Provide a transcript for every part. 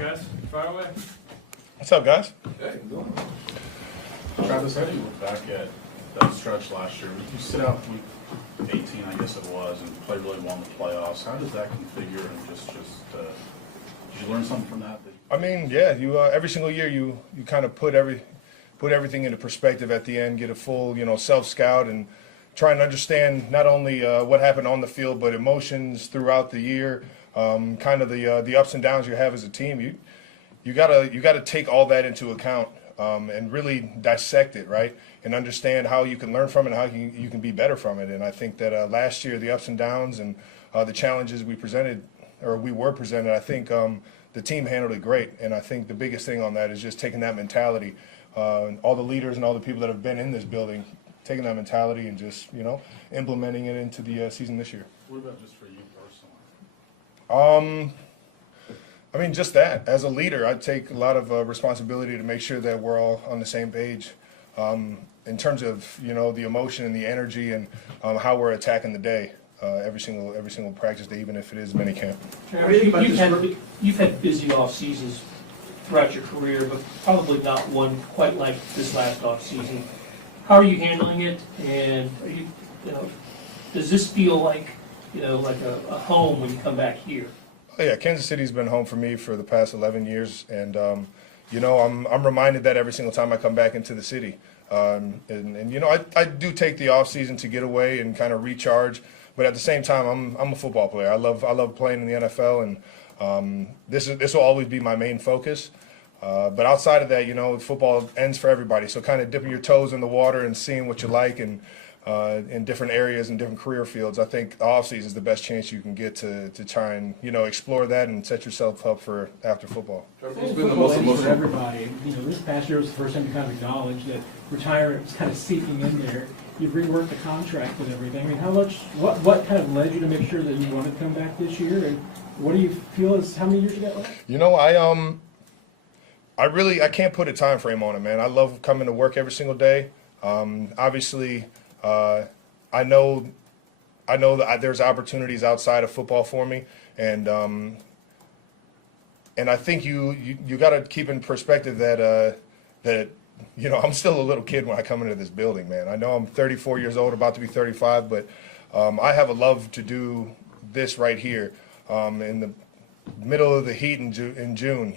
guys. Fire away. What's up, guys? Hey, good. Travis, how do you look back at that stretch last year? You sit out week 18, I guess it was, and played really well in the playoffs. How does that configure and just did you learn something from that? I mean, yeah, you every single year you kind of put everything into perspective at the end, get a full self-scout and try and understand not only what happened on the field but emotions throughout the year, kind of the ups and downs you have as a team. You gotta take all that into account and really dissect it, right, and understand how you can learn from it and how you can be better from it. And I think that last year the ups and downs and the challenges we were presented, I think the team handled it great. And I think the biggest thing on that is just taking that mentality. All the leaders and all the people that have been in this building, taking that mentality and just implementing it into the season this year. What about just for you personally? I mean, just that. As a leader, I take a lot of responsibility to make sure that we're all on the same page in terms of the emotion and the energy and how we're attacking the day every single practice day, even if it is minicamp. You've had busy off seasons throughout your career, but probably not one quite like this last off season. How are you handling it? And are you does this feel like like a home when you come back here? Oh, yeah, Kansas City's been home for me for the past 11 years, and I'm reminded that every single time I come back into the city. I do take the off season to get away and kind of recharge, but at the same time, I'm a football player. I love playing in the NFL, and this will always be my main focus. But outside of that, football ends for everybody. So kind of dipping your toes in the water and seeing what you like and in different areas and different career fields, I think the offseason is the best chance you can get to try and explore that and set yourself up for after football. It's been the most emotional for everybody. This past year was the first time you kind of acknowledged that retirement was kind of seeping in there. You've reworked the contract and everything. I mean, what kind of led you to make sure that you wanted to come back this year? And what do you feel is how many years you got left? I can't put a time frame on it, man. I love coming to work every single day. Obviously, I know that there's opportunities outside of football for me, and I think you got to keep in perspective that I'm still a little kid when I come into this building, man. I know I'm 34 years old, about to be 35, but I have a love to do this right here in the middle of the heat in June.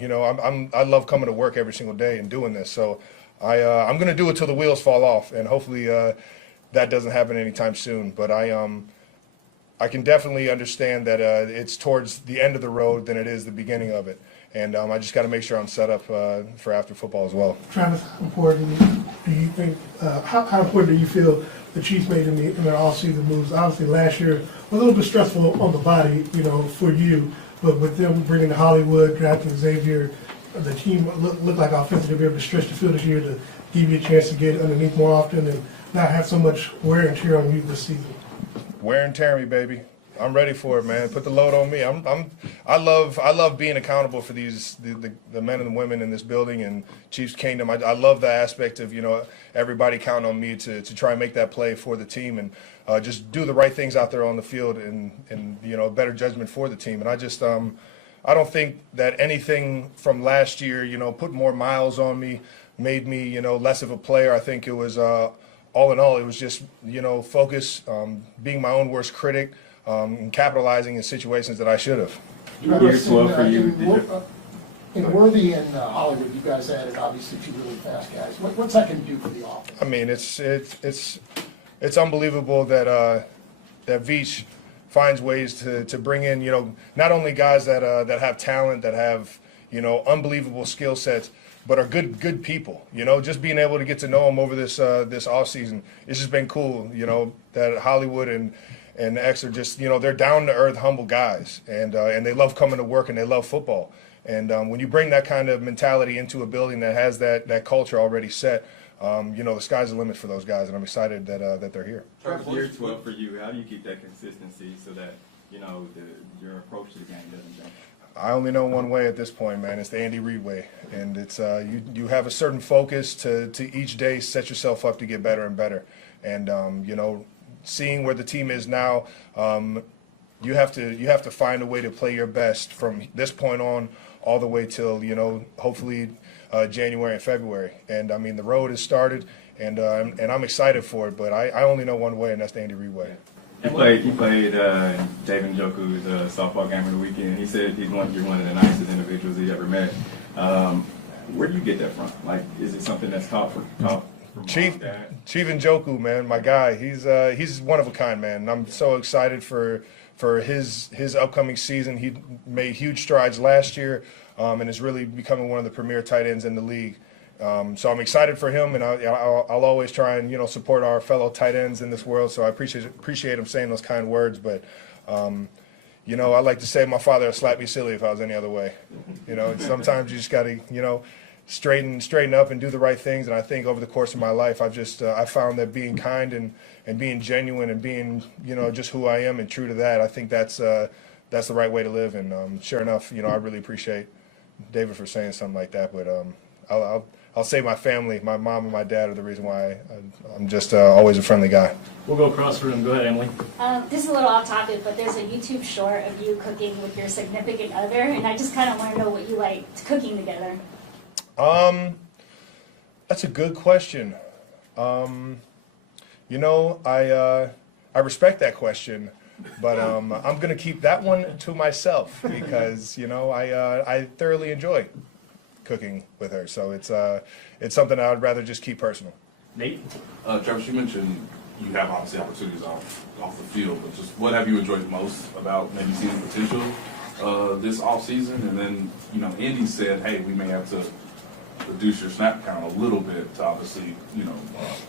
I love coming to work every single day and doing this. So I'm going to do it till the wheels fall off, and hopefully that doesn't happen anytime soon. But I can definitely understand that it's towards the end of the road than it is the beginning of it. And I just got to make sure I'm set up for after football as well. Travis, how important do you think, how important do you feel the Chiefs made in their off-season moves? Obviously, last year was a little bit stressful on the body, for you. But with them bringing to Hollywood, drafting Xavier, the team looked like offensively to be able to stretch the field this year to give you a chance to get underneath more often and not have so much wear and tear on you this season. Wear and tear me, baby. I'm ready for it, man. Put the load on me. I love being accountable for the men and the women in this building and Chiefs Kingdom. I love the aspect of everybody counting on me to try and make that play for the team and just do the right things out there on the field and better judgment for the team. And I just I don't think that anything from last year put more miles on me, made me less of a player. I think it was all in all it was just focus, being my own worst critic. And capitalizing in situations that I should have. Year 12 for you. In Worthy and Hollywood, you guys added obviously two really fast guys. What's that going to do for the offense? I mean, it's unbelievable that Veach finds ways to bring in not only guys that have talent, that have unbelievable skill sets, but are good people. Just being able to get to know them over this off season, it's just been cool. That Hollywood and X are just, they're down-to-earth, humble guys, and they love coming to work and they love football. And when you bring that kind of mentality into a building that has that culture already set, the sky's the limit for those guys, and I'm excited that they're here. Year 12 for you, how do you keep that consistency so that, your approach to the game doesn't change? I only know one way at this point, man. It's the Andy Reid way, and it's you have a certain focus to each day, set yourself up to get better and better, and seeing where the team is now, you have to find a way to play your best from this point on all the way till, hopefully January and February. And I mean, the road has started, and I'm excited for it. But I only know one way, and that's the Andy Reid way. He played David Njoku's softball game of the weekend. He said you're one of the nicest individuals he ever met. Where do you get that from? Like, is it something that's taught from Chief Dad? Njoku, man, my guy. He's one of a kind, man. And I'm so excited for his upcoming season. He made huge strides last year, and is really becoming one of the premier tight ends in the league. So I'm excited for him, and I'll always try and support our fellow tight ends in this world. So I appreciate him saying those kind words. But I like to say my father would slap me silly if I was any other way. Sometimes you just got to straighten up and do the right things. And I think over the course of my life, I found that being kind and being genuine and being just who I am and true to that, I think that's the right way to live. And sure enough, I really appreciate David for saying something like that. But I'll say my family, my mom and my dad are the reason why I'm just always a friendly guy. We'll go across the room. Go ahead, Emily. This is a little off topic, but there's a YouTube short of you cooking with your significant other, and I just kind of want to know what you like cooking together. That's a good question. I respect that question, but I'm going to keep that one to myself because I thoroughly enjoy cooking with her. So it's something I would rather just keep personal. Nate? Travis, you mentioned you have obviously opportunities off the field, but just what have you enjoyed most about maybe seeing the potential this off season? And then Andy said, hey, we may have to reduce your snap count a little bit to obviously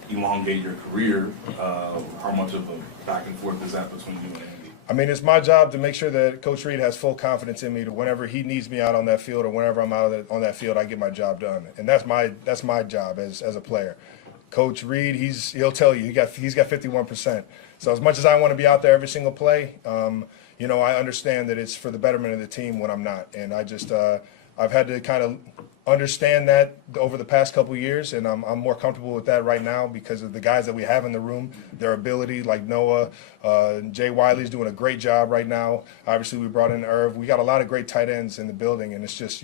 elongate your career. How much of a back and forth is that between you and Andy? I mean, it's my job to make sure that Coach Reid has full confidence in me to whenever he needs me out on that field or whenever I'm out on that field, I get my job done. And that's my job as a player. Coach Reid, he'll tell you, he's got 51%. So as much as I want to be out there every single play, I understand that it's for the betterment of the team when I'm not. And I've had to kind of understand that over the past couple of years, and I'm more comfortable with that right now because of the guys that we have in the room, their ability, like Noah, Jay Wiley's doing a great job right now. Obviously, we brought in Irv. We got a lot of great tight ends in the building, and it's just,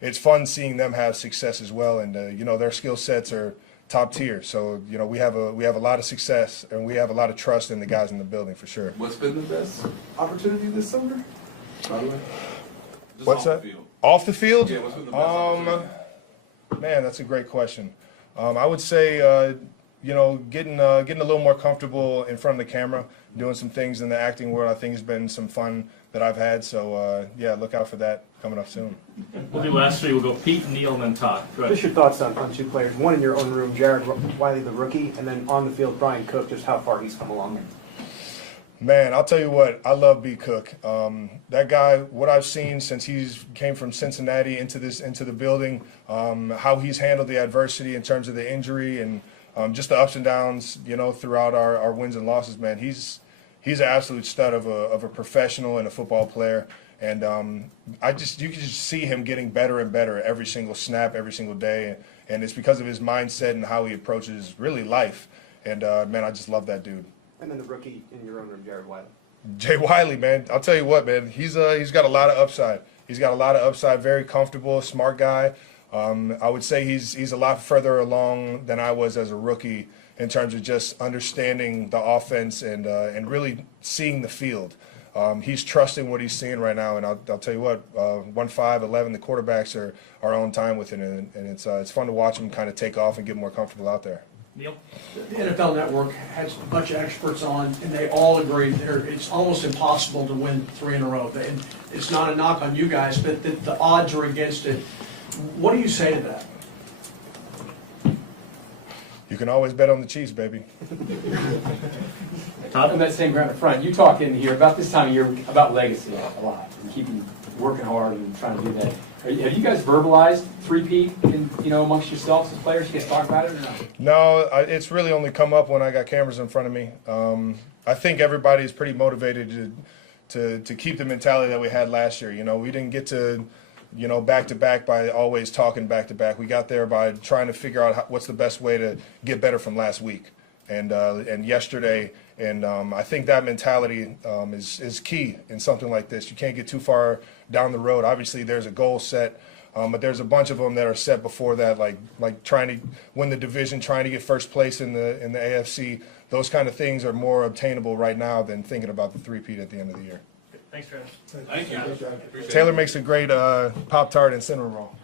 it's fun seeing them have success as well, and their skill sets are top tier. So, we have a lot of success, and we have a lot of trust in the guys in the building for sure. What's been the best opportunity this summer, by the way? Just What's off that? the field. Off the field? Yeah, what's been the best opportunity? Man, that's a great question. I would say, getting a little more comfortable in front of the camera, doing some things in the acting world, I think has been some fun that I've had. So, look out for that coming up soon. We'll do last three. We'll go Pete, Neil, and then Todd. Go ahead. Just your thoughts on two players. One in your own room, Jared Wiley, the rookie, and then on the field, Brian Cook, just how far he's come along. Man, I'll tell you what, I love B. Cook. That guy, what I've seen since he's came from Cincinnati into the building, how he's handled the adversity in terms of the injury and just the ups and downs, throughout our wins and losses, man. He's an absolute stud of a professional and a football player. And you can just see him getting better and better every single snap, every single day. And it's because of his mindset and how he approaches really life. And man, I just love that dude. And then the rookie in your own room, Jared Wiley. Jay Wiley, man, I'll tell you what, man, he's got a lot of upside. He's got a lot of upside, very comfortable, smart guy. I would say he's a lot further along than I was as a rookie in terms of just understanding the offense and really seeing the field. He's trusting what he's seeing right now, and I'll tell you what, 1-5-11, the quarterbacks are on time with it, and it's fun to watch him kind of take off and get more comfortable out there. Neil? The NFL Network has a bunch of experts on, and they all agree it's almost impossible to win 3 in a row. And it's not a knock on you guys, but the odds are against it. What do you say to that? You can always bet on the Chiefs, baby. Todd? On that same ground up front, you talk in here about this time of year about legacy a lot and keeping working hard and trying to do that. Have you guys verbalized three-peat amongst yourselves as players? You guys talk about it or not? No, it's really only come up when I got cameras in front of me. I think everybody's pretty motivated to keep the mentality that we had last year. We didn't get to, back-to-back by always talking back-to-back. We got there by trying to figure out what's the best way to get better from last week. And yesterday, And I think that mentality is key in something like this. You can't get too far down the road. Obviously, there's a goal set, but there's a bunch of them that are set before that, like trying to win the division, trying to get first place in the AFC. Those kind of things are more obtainable right now than thinking about the three-peat at the end of the year. Thanks, Travis. Thank you. Appreciate it. Taylor makes a great Pop-Tart and cinnamon roll.